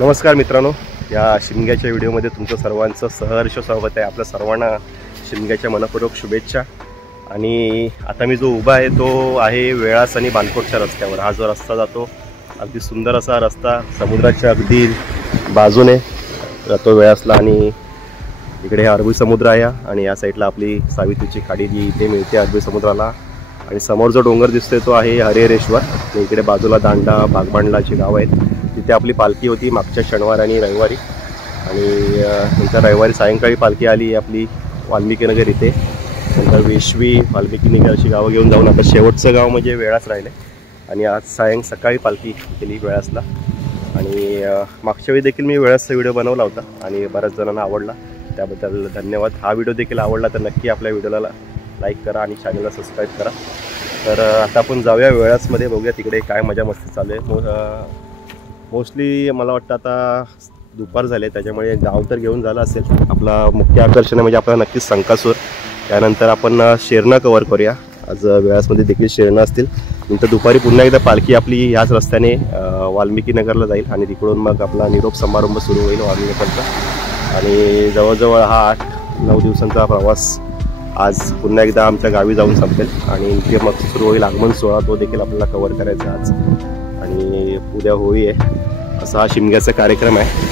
नमस्कार मित्रांनो, या शिमग्याच्या व्हिडिओमध्ये तुमचं सर्वांचं सहर्ष स्वागत आहे। आपल्या सर्वांना शिमग्याच्या मनपूर्वक शुभेच्छा। आणि आता मी जो उभा आहे तो आहे वेळास आणि बानकोटच्या रस्त्यावर। हा जो रस्ता जातो अगदी सुंदर असा रस्ता समुद्राच्या अगदी बाजूने जातो वेळासला, आणि इकडे अरबी समुद्र आहे आणि या साईडला आपली सावित्रीची खाडी जी इथे मिळते अरबी समुद्राला। आणि समोर जो डोंगर दिसतोय तो आहे हरिहरेश्वर, आणि इकडे बाजूला दांडा बागबांडलाची गाव आहेत। तिथे आपली पालखी होती मागच्या शनिवार आणि रविवारी, आणि नंतर रविवारी सायंकाळी पालखी आली आपली वाल्मिकीनगर इथे। नंतर वेशवी वाल्मिकीनगर अशी गावं घेऊन जाऊन आता शेवटचं गाव म्हणजे वेळास राहिले, आणि आज सकाळी पालखी केली वेळासला। आणि मागच्या वेळी देखील मी वेळासचा व्हिडिओ बनवला होता आणि बऱ्याच जणांना आवडला, त्याबद्दल धन्यवाद। हा व्हिडिओ देखील आवडला तर नक्की आपल्या व्हिडिओला लाईक करा आणि चॅनलला सबस्क्राईब करा। तर आता आपण जाऊया वेळासमध्ये, बघूया तिकडे काय मजा मस्ती चालू आहे। मोस्टली मला वाटतं आता दुपार झाले त्याच्यामुळे गाव तर घेऊन झालं असेल। आपला मुख्य आकर्षण म्हणजे आपल्याला नक्कीच संकासूर, त्यानंतर आपण शेरणं कवर करूया। आज वेळासमध्ये देखील शेरणं असतील। नंतर दुपारी पुन्हा एकदा पालखी आपली ह्याच रस्त्याने वाल्मिकीनगरला जाईल आणि तिकडून मग आपला निरोप समारंभ सुरू होईल वाल्मिकीनगरचा। आणि जवळजवळ हा 8-9 दिवसांचा प्रवास आज पुन्हा एकदा आमच्या गावी जाऊन संपेल, आणि इथे मग सुरू होईल आगमन सोहळा, तो देखील आपल्याला कवर करायचा आज। आणि उद्या होळी आहे, असा हा शिमग्याचा कार्यक्रम आहे।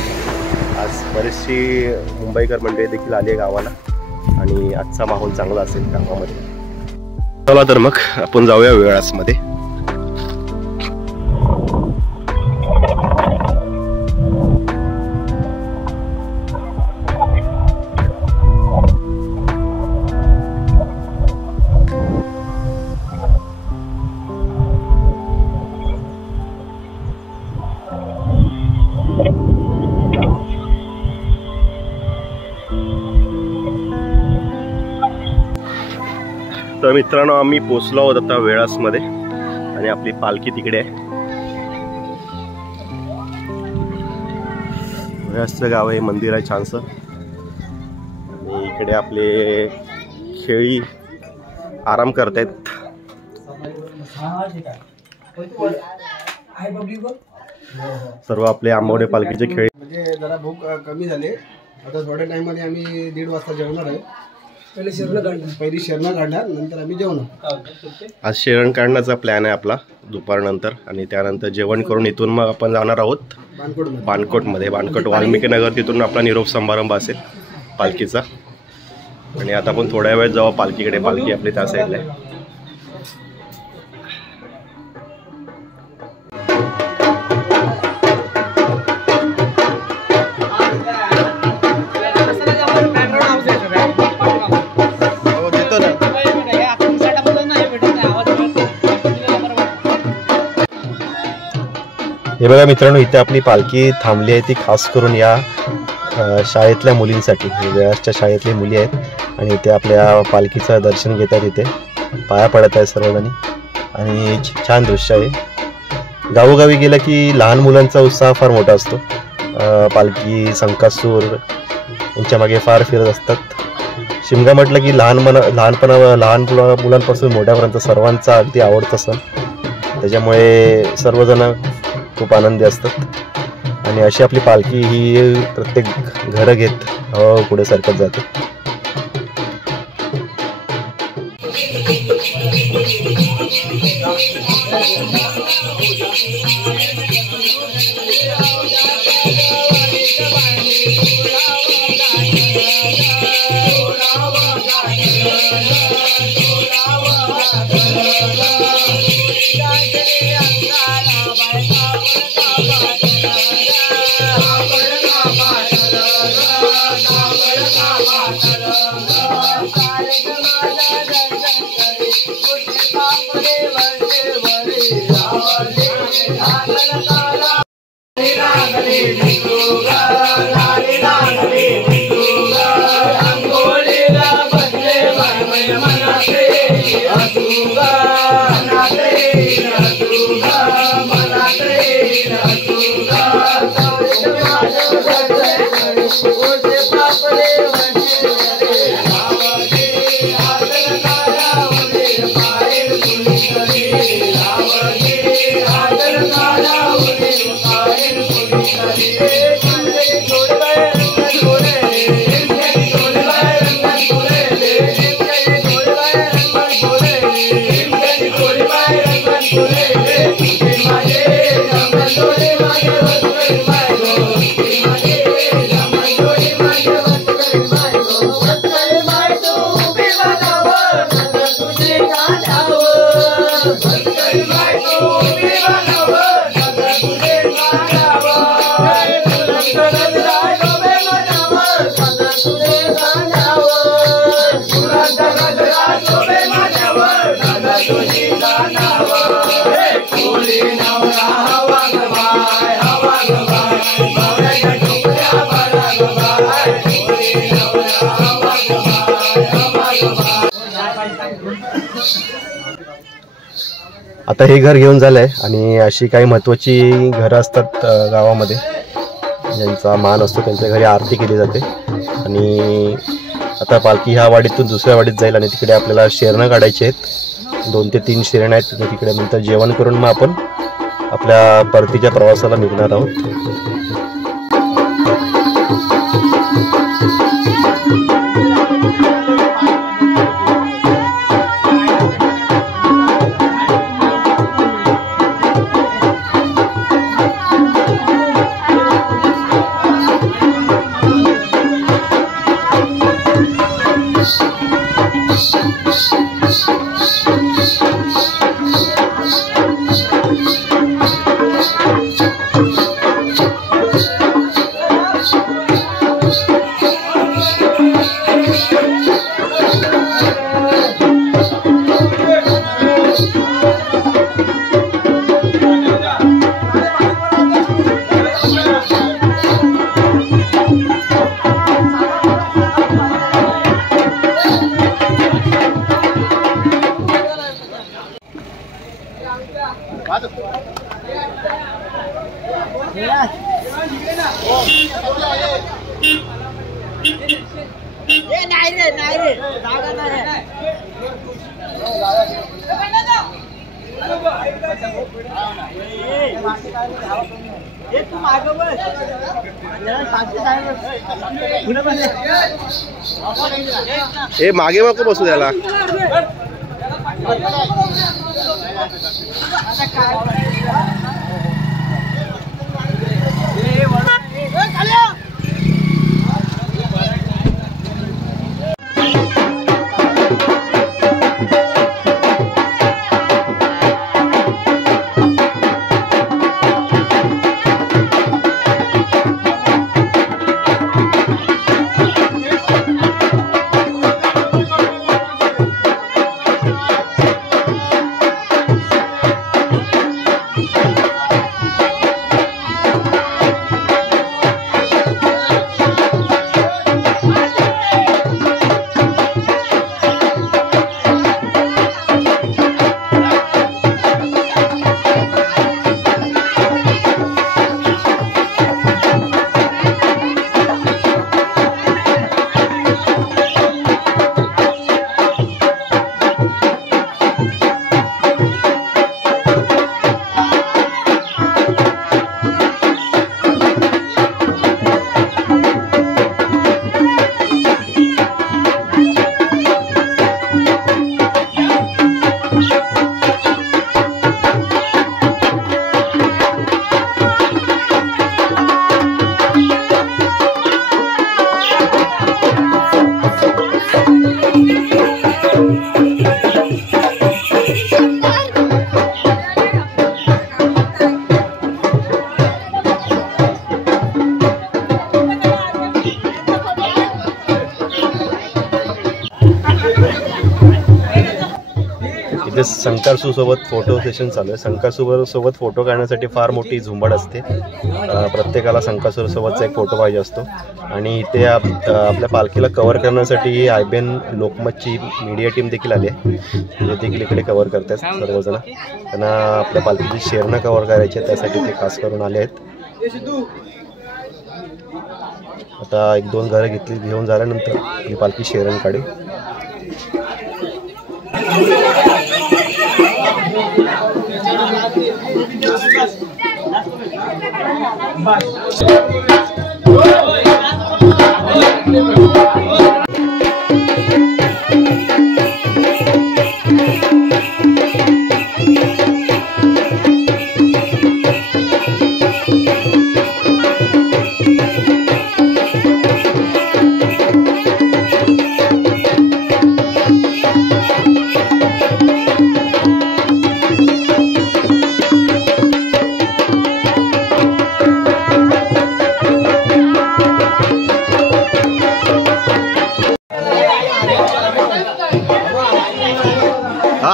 आज बरीचशी मुंबईकर मंडळी देखील आली आहे गावाला, आणि आजचा माहोल चांगला असेल गावामध्ये। चला तर मग आपण जाऊया वेळासमध्ये। तर मित्रांनो, आम्ही पोचलो आहोत आता वेळासमध्ये, आणि आपली पालखी तिकडे आहे। वेळासचं गाव आहे, मंदिर आहे छानसं, आणि इकडे आपले खेळी आराम करतायत। सर्व आपले आंबवडे पालखीचे खेळी। म्हणजे जरा भूक कमी झाले, आता थोड्या टाइममध्ये आम्ही 1:30 वाजता जेवणार आहे। पहिली शरण काढणार, नंतर आम्ही जेवणार। आज शरण काढण्याचा प्लॅन आहे आपला दुपारनंतर, आणि त्यानंतर जेवण करून इथून मग आपण जाणार आहोत बानकोटमध्ये। बानकोट वाल्मिकीनगर, तिथून आपला निरोप समारंभ असेल पालखीचा। आणि आता आपण थोड्या वेळ जाऊ पालखीकडे, पालखी आपली त्या साईडला आहे। हे बघा मित्रांनो, इथे आपली पालखी थांबली आहे, ती खास करून या शाळेतल्या मुलींसाठी। वेळासच्या शाळेतली मुली आहेत आणि इथे आपल्या पालखीचं दर्शन घेतात, इथे पाया पडत आहे सर्वजणी, आणि छान दृश्य आहे। गावोगावी गेलं की लहान मुलांचा उत्साह फार मोठा असतो। पालखी संकासूर यांच्या मागे फार फिरत असतात। शिमगा म्हटलं की लहान मुलांपासून मोठ्यापर्यंत सर्वांचा अगदी आवडता सण, त्याच्यामुळे सर्वजण खूप आनंदी असतात। आणि अशी आपली पालखी ही प्रत्येक घरं घेत पुढे सरकत जाते। Yeah. आता हे घर घेऊन झालंय आणि अशी काही महत्त्वाची घरं असतात गावामध्ये ज्यांचा मान असतो त्यांच्या घरी आरती केली जाते। आणि आता पालखी ह्या वाडीतून दुसऱ्या वाडीत जाईल आणि तिकडे आपल्याला शेरणं काढायचे आहेत। 2 ते 3 शेरणं आहेत तिकडे। नंतर जेवण करून मग आपण आपल्या परतीच्या प्रवासाला निघणार आहोत। ए मागे नको बसू त्याला। इथे शंकरसू सोबत फोटो सेशन चालू आहे। शंकरसू सोबत फोटो काढण्यासाठी फार मोठी झुंबड असते। प्रत्येकाला शंकरसू सोबतचा एक फोटो पाहिजे असतो। आणि इथे आपल्या पालखीला कव्हर करण्यासाठी आयबेन लोकमतची मीडिया टीम देखील आली आहे। ते देखील इकडे कव्हर करतात सर्वजण। त्यांना आपल्या पालखीची शेरणं कव्हर करायची आहे, त्यासाठी ते खास करून आले आहेत। आता 1-2 घरं घेऊन झाल्यानंतर ही पालखी शेरण काढेल।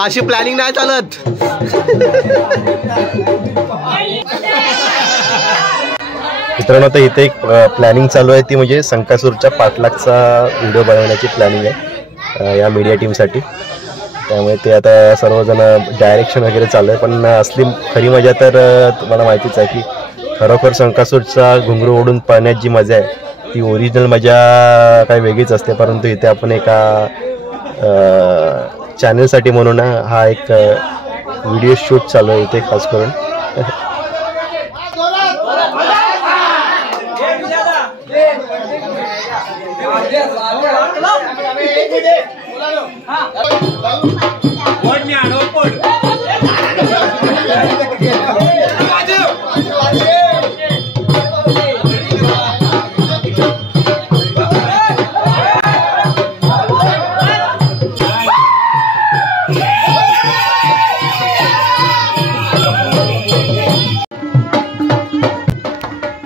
अशी प्लॅनिंग नाही चालत. मित्रांनो आता इथे एक प्लॅनिंग चालू आहे, ती म्हणजे संकासूरच्या पाठलागचा व्हिडिओ बनवण्याची प्लॅनिंग आहे या मीडिया टीमसाठी. त्यामुळे ते आता सर्वजण डायरेक्शन वगैरे चालू आहे. पण असली खरी मजा तर तुम्हाला माहितीच आहे की खरोखर संकासूरचा घुंगरू ओढून पळण्यात जी मजा आहे ती ओरिजिनल मजा काही वेगळीच असते. परंतु इथे आपण एका चॅनलसाठी म्हणून हा एक व्हिडिओ शूट चालू आहे इथे खास करून.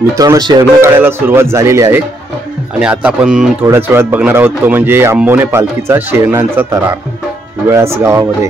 मित्रांनो शेरणं काढायला सुरुवात झालेली आहे आणि आता आपण थोड्याच वेळात बघणार आहोत तो म्हणजे आंबोने पालखीचा शेरणांचा थरार वेळास गावामध्ये.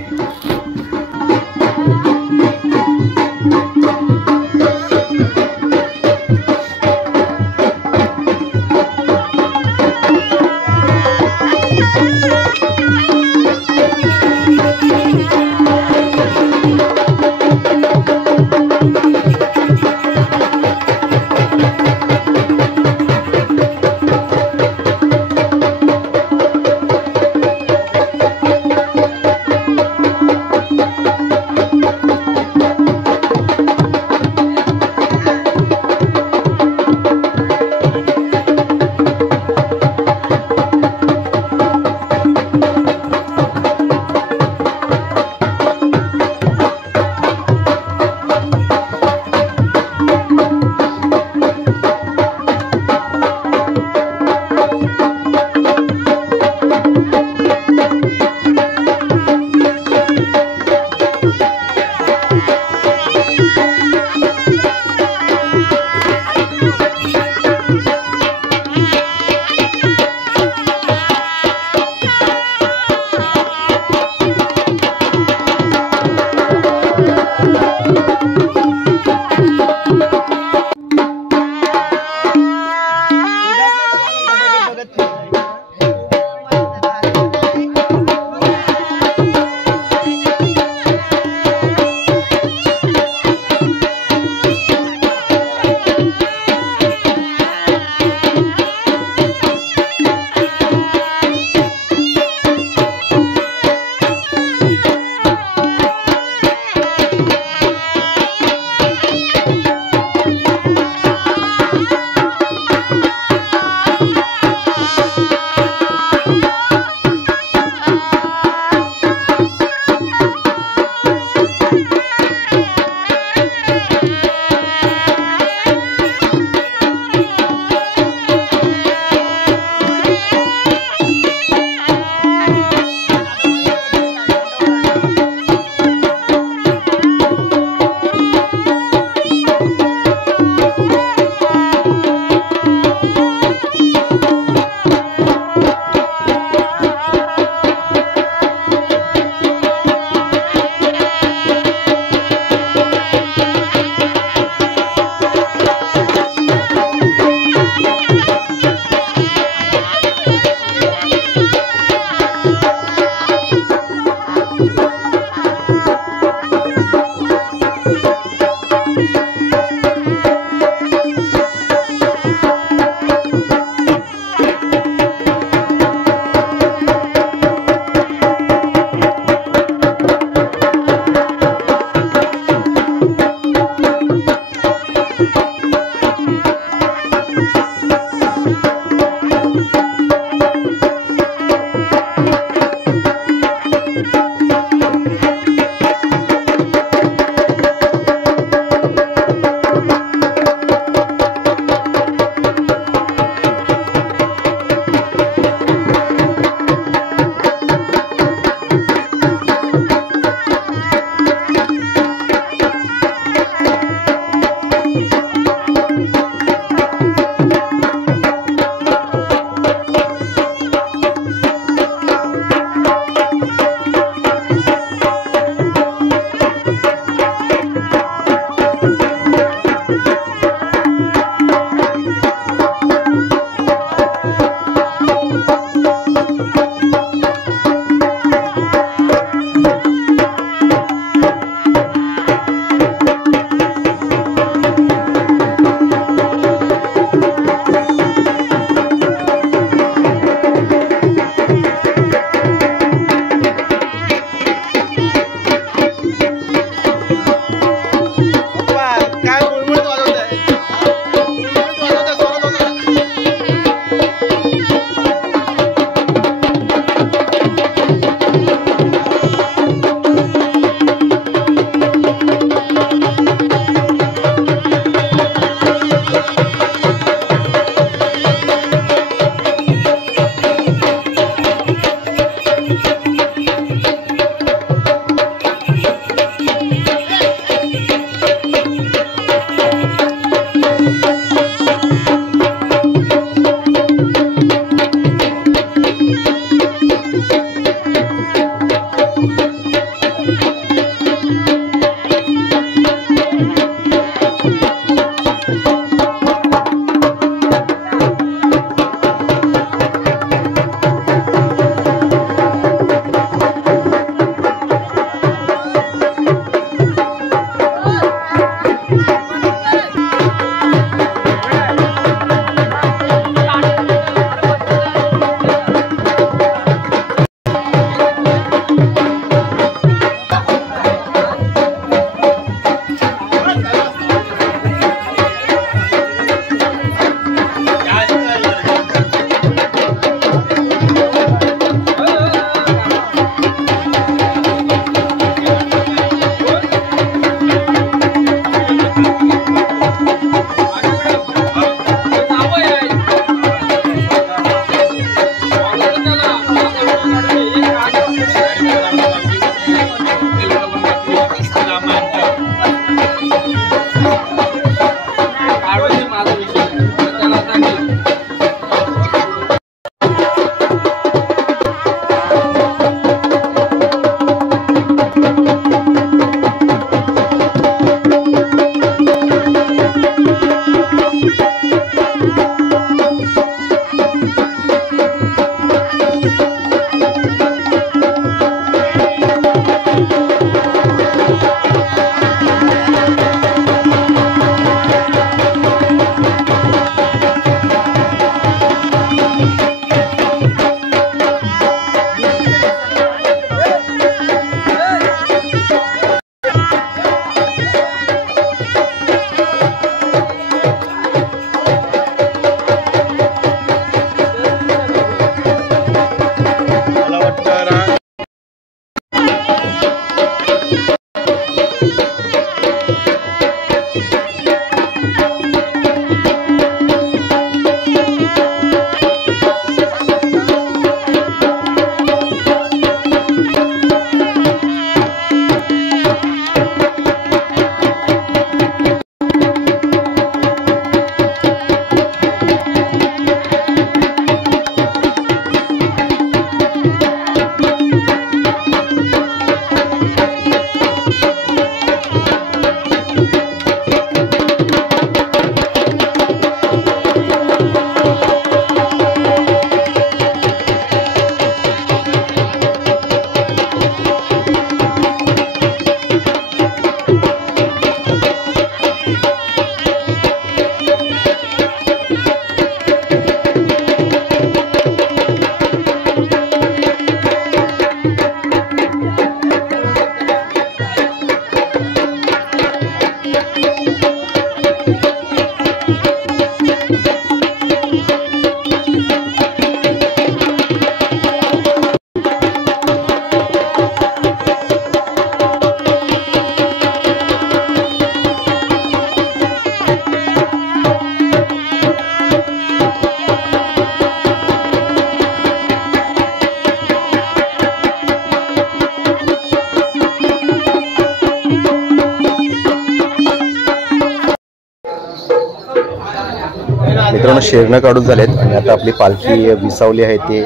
संपूर्ण शेरणं काढून झालेत आणि आता आपली पालखी विसावली आहे ते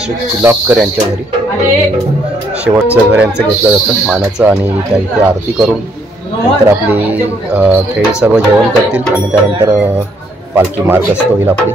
श्री गुलाबकर यांच्या घरी. शेवटचं घर यांचं घेतलं जातं मानाचं आणि त्या इथे आरती करून नंतर आपली खेळी सर्व जेवण करतील आणि त्यानंतर पालखी मार्गस्थ होईल आपली.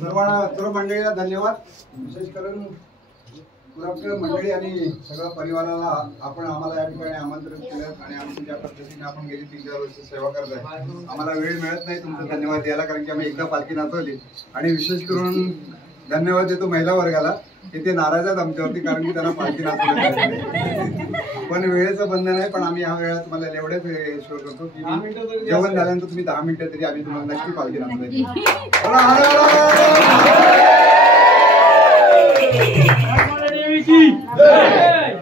सर्वांना सर्व मंडळीला धन्यवाद. विशेष करून पुरातन मंडळी आणि सगळ्या परिवाराला आपण आम्हाला या ठिकाणी आमंत्रित केलं आणि आमची ज्या पद्धतीने आपण गेली 3-4 वर्ष सेवा करताय. आम्हाला वेळ मिळत नाही तुमचा धन्यवाद द्यायला, कारण की आम्ही एकदा पालखी नाचवली. आणि विशेष करून धन्यवाद देतो महिला वर्गाला की ते नाराज आहेत आमच्यावरती, कारण की त्यांना पालखी नाचवली. पण वेळेचं बंधन आहे, पण आम्ही ह्या वेळेला तुम्हाला एवढ्याच शो करतो की जेवण झाल्यानंतर तुम्ही 10 मिनिटं तरी आम्ही तुम्हाला नक्की पालखी नाचवायची. देवी की जय.